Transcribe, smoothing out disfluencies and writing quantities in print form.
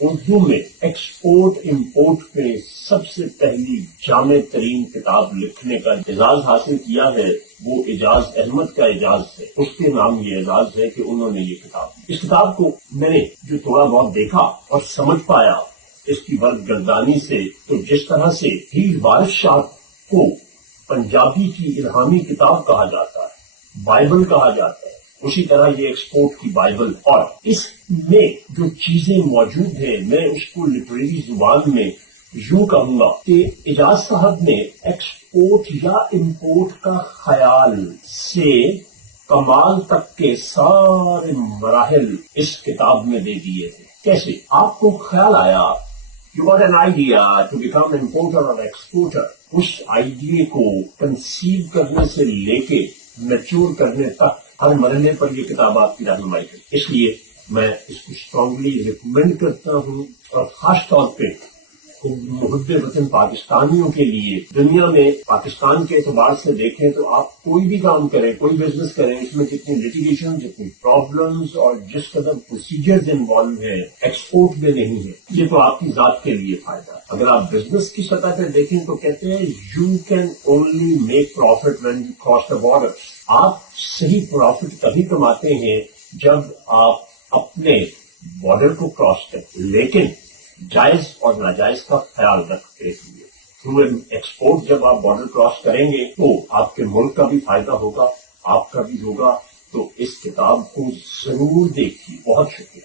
اردو میں export import پہ سب سے پہلی جامع ترین کتاب لکھنے کا اعزاز حاصل کیا ہے وہ اعجاز احمد کا اعجاز ہے. اس کے نام یہ اعزاز ہے کہ انہوں نے یہ کتاب. اس کتاب کو میں نے جو تھوڑا بہت دیکھا اور سمجھ پایا اس کی ورق گردانی سے، تو جس طرح سے ہیر وارث شاہ کو پنجابی کی الہامی کتاب کہا جاتا ہے، بائبل کہا جاتا ہے، اسی طرح یہ ایکسپورٹ کی بائبل. اور اس میں جو چیزیں موجود ہیں میں اس کو لٹریری زبان میں یوں کہوں گا کہ اعجاز صاحب نے ایکسپورٹ یا امپورٹ کا خیال سے کمال تک کے سارے مراحل اس کتاب میں دے دیے ہیں. کیسے آپ کو خیال آیا You got an idea to become an importer or exporter. اس آئیڈیا کو کنسیو کرنے سے لے کے میچور کرنے تک ہر مرحلے پر یہ کتاب آپ کی رہنمائی کرے. اس لیے میں اس کو اسٹرانگلی ریکمینڈ کرتا ہوں، اور خاص طور پہ محب وطن پاکستانیوں کے لیے. دنیا میں پاکستان کے اعتبار سے دیکھیں تو آپ کوئی بھی کام کریں، کوئی بزنس کریں، اس میں جتنی لٹیگیشن، جتنی پرابلمز اور جس قدر پروسیجرز انوالو ہیں، ایکسپورٹ میں نہیں ہے. یہ تو آپ کی ذات کے لیے فائدہ ہے. اگر آپ بزنس کی سطح پہ دیکھیں تو کہتے ہیں you can only make profit when you cross the border. آپ صحیح پروفٹ تبھی کماتے ہیں جب آپ اپنے بارڈر کو کراس کریں، لیکن جائز اور ناجائز کا خیال رکھتے ہوئے. تھرو ایکسپورٹ جب آپ بارڈر کراس کریں گے تو آپ کے ملک کا بھی فائدہ ہوگا، آپ کا بھی ہوگا. تو اس کتاب کو ضرور دیکھیے. بہت شکریہ.